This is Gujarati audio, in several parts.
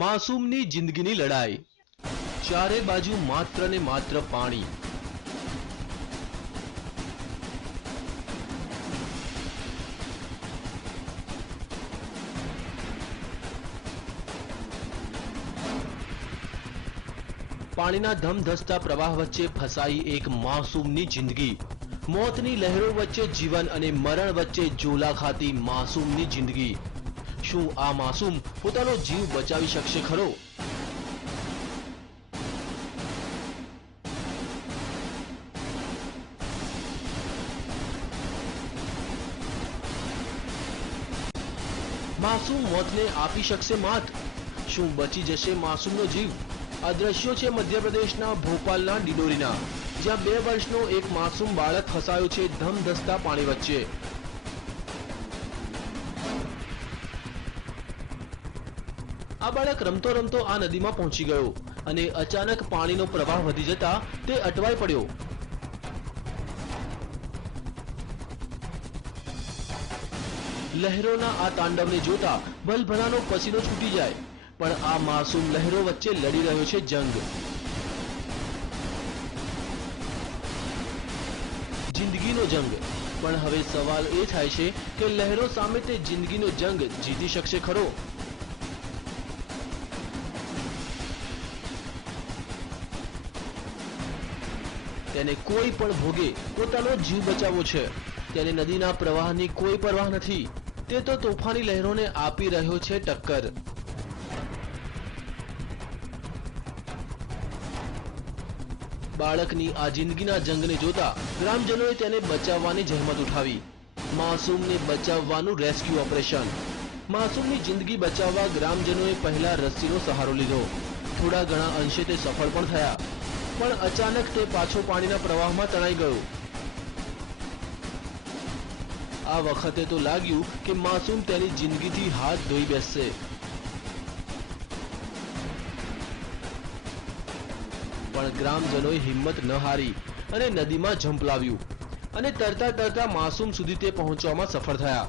માસૂમની જિંદગીની લડાઈ। ચારે બાજુ માત્ર ને માત્ર પાણી। પાણીના ધમધસતા પ્રવાહ વચ્ચે ફસાઈ એક માસૂમની જિંદગી। મોતની લહેરો વચ્ચે જીવન અને મરણ વચ્ચે ઝોલા ખાતી માસૂમની જિંદગી। શું આ માસૂમ પોતાનો જીવ બચાવી શકશે ખરો? માસૂમ મોતને આપી શકશે માત? શું બચી જશે માસૂમનો જીવ? આ દ્રશ્યો છે મધ્યપ્રદેશના ભોપાલના ડિંડોરીના, જ્યાં 2 વર્ષનો એક માસૂમ બાળક ફસાયો છે ધમધસતા પાણી વચ્ચે। આ બાળક રમતો રમતો આ નદીમાં પહોંચી ગયો અને અચાનક પાણીનો પ્રવાહ વધી જતા તે અટવાઈ પડ્યો। લહેરોના આ તાંડવને જોતા ભલભલાનો પસીનો છૂટી જાય, પણ આ માસૂમ લહેરો વચ્ચે લડી રહ્યો છે જંગ। જિંદગીનો જંગ। પણ હવે સવાલ એ થાય છે કે લહેરો સામે તે જિંદગીનો જંગ જીતી શકશે ખરો? તેને કોઈ પણ ભોગે પોતાનો જીવ બચાવવો છે। તેને નદીના પ્રવાહની કોઈ પરવાહ નથી। તે તો તોફાની લહેરોને આપી રહ્યો છે ટક્કર। બાળકની આ જિંદગીના જંગને જોતા ગ્રામજનોએ તેને બચાવવાની જહેમત ઉઠાવી। માસૂમને બચાવવાનું રેસ્ક્યુ ઓપરેશન। માસૂમની જિંદગી બચાવવા ગ્રામજનોએ પહેલા રસ્સીનો સહારો લીધો। થોડા ઘણા અંશે તે સફળ પણ થયા, પણ અચાનક તે પાછો પાણીના પ્રવાહમાં તણાઈ ગયો। આ વખતે તો લાગ્યું કે માસૂમ તેની જિંદગીથી હાથ ધોઈ બેસશે। પણ ગ્રામજનોએ હિંમત ન હારી અને નદીમાં ઝંપલાવ્યું અને તરતા તરતા માસૂમ સુધી તે પહોંચવામાં સફળ થયા।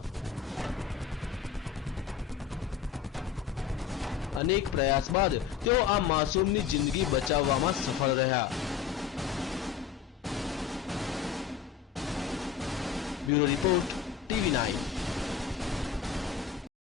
અનેક પ્રયાસ બાદ તેઓ આ માસૂમની જિંદગી બચાવવામાં સફળ રહ્યા। Bureau report, TV9।